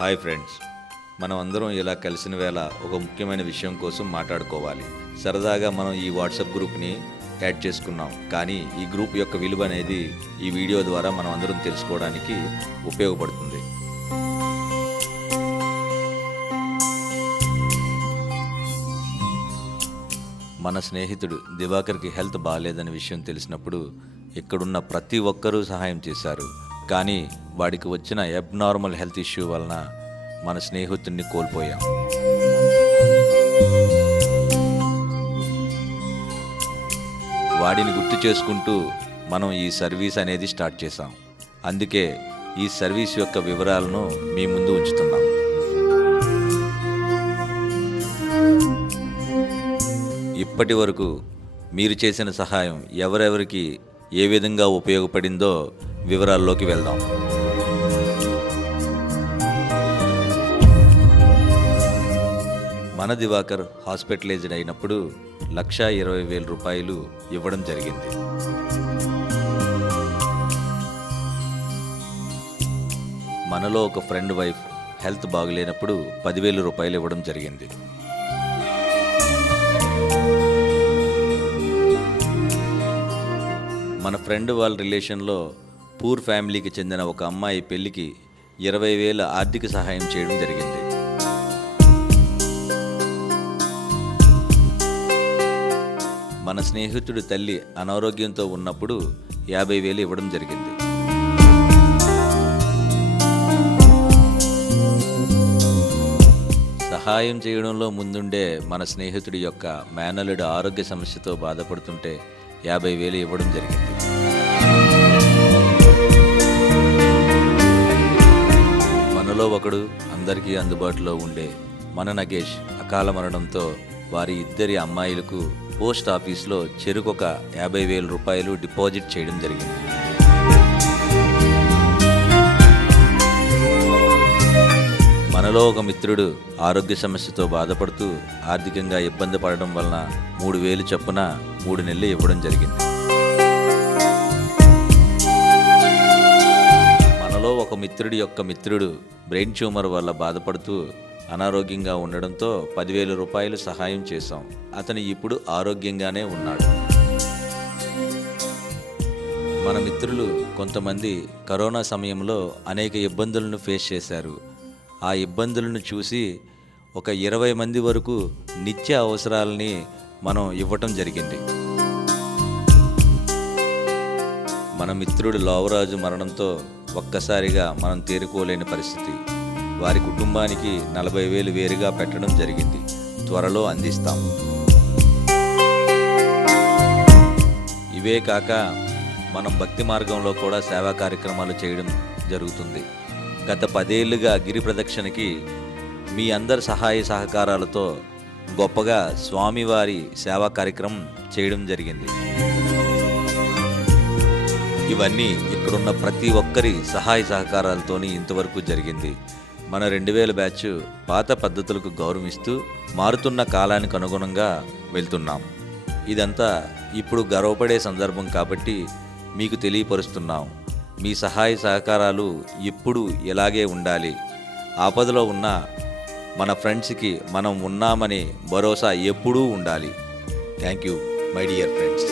Hi friends, మనం అందరం ఇలా కలిసిన వేళ ఒక ముఖ్యమైన విషయం కోసం మాట్లాడుకోవాలి. సరదాగా మనం ఈ వాట్సాప్ గ్రూప్ని యాడ్ చేసుకున్నాం, కానీ ఈ గ్రూప్ యొక్క విలువ అనేది ఈ వీడియో ద్వారా మనం అందరం తెలుసుకోవడానికి ఉపయోగపడుతుంది. మన స్నేహితుడు దివాకర్కి హెల్త్ బాగాలేదనే విషయం తెలిసినప్పుడు ఇక్కడున్న ప్రతి ఒక్కరూ సహాయం చేశారు. కానీ వాడికి వచ్చిన అబ్నార్మల్ హెల్త్ ఇష్యూ వలన మన స్నేహితుడిని కోల్పోయాం. వాడిని గుర్తు చేసుకుంటూ మనం ఈ సర్వీస్ అనేది స్టార్ట్ చేశాం. అందుకే ఈ సర్వీస్ యొక్క వివరాలను మీ ముందు ఉంచుతున్నాం. ఇప్పటి వరకు మీరు చేసిన సహాయం ఎవరెవరికి ఏ విధంగా ఉపయోగపడిందో వివరాల్లోకి వెళ్దాం. మన దివాకర్ హాస్పిటలైజ్డ్ అయినప్పుడు 1,20,000 రూపాయలు ఇవ్వడం జరిగింది. మనలో ఒక ఫ్రెండ్ వైఫ్ హెల్త్ బాగులేనప్పుడు 10,000 రూపాయలు ఇవ్వడం జరిగింది. మన ఫ్రెండ్ వాళ్ళ రిలేషన్లో పూర్ ఫ్యామిలీకి చెందిన ఒక అమ్మాయి పెళ్లికి 20,000 ఆర్థిక సహాయం చేయడం జరిగింది. మన స్నేహితుడి తల్లి అనారోగ్యంతో ఉన్నప్పుడు 50,000 ఇవ్వడం జరిగింది. సహాయం చేయడంలో ముందుండే మన స్నేహితుడి యొక్క మేనల్లుడు ఆరోగ్య సమస్యతో బాధపడుతుంటే 50,000 ఇవ్వడం జరిగింది. మనలో ఒకడు అందరికీ అందుబాటులో ఉండే మన నగేష్ అకాల మరణంతో వారి ఇద్దరి అమ్మాయిలకు పోస్ట్ ఆఫీస్లో చెరుకొక 50,000 రూపాయలు డిపాజిట్ చేయడం జరిగింది. మనలో ఒక మిత్రుడు ఆరోగ్య సమస్యతో బాధపడుతూ ఆర్థికంగా ఇబ్బంది పడడం వలన 3,000 చొప్పున 3 నెలలు ఇవ్వడం జరిగింది. మనలో ఒక మిత్రుడి యొక్క మిత్రుడు బ్రెయిన్ ట్యూమర్ వల్ల బాధపడుతూ అనారోగ్యంగా ఉండడంతో 10,000 రూపాయలు సహాయం చేశాం. అతను ఇప్పుడు ఆరోగ్యంగానే ఉన్నాడు. మన మిత్రులు కొంతమంది కరోనా సమయంలో అనేక ఇబ్బందులను ఫేస్ చేశారు. ఆ ఇబ్బందులను చూసి ఒక 20 మంది వరకు నిత్య అవసరాలని మనం ఇవ్వటం జరిగింది. మన మిత్రుడు లోవరాజు మరణంతో ఒక్కసారిగా మనం తేరుకోలేని పరిస్థితి. వారి కుటుంబానికి 40,000 వేరుగా పెట్టడం జరిగింది. త్వరలో అందిస్తాం. ఇవే కాక మనం భక్తి మార్గంలో కూడా సేవా కార్యక్రమాలు చేయడం జరుగుతుంది. గత 10 ఏళ్లుగా గిరి ప్రదక్షిణకి మీ అందరి సహాయ సహకారాలతో గొప్పగా స్వామివారి సేవా కార్యక్రమం చేయడం జరిగింది. ఇవన్నీ ఇక్కడున్న ప్రతి ఒక్కరి సహాయ సహకారాలతోని ఇంతవరకు జరిగింది. మన 2000 బ్యాచ్ పాత పద్ధతులకు గౌరవిస్తూ మారుతున్న కాలానికి అనుగుణంగా వెళ్తున్నాం. ఇదంతా ఇప్పుడు గర్వపడే సందర్భం కాబట్టి మీకు తెలియపరుస్తున్నాం. మీ సహాయ సహకారాలు ఎప్పుడు ఇలాగే ఉండాలి. ఆపదలో ఉన్న మన ఫ్రెండ్స్కి మనం ఉన్నామనే భరోసా ఎప్పుడూ ఉండాలి. Thank you my dear friends.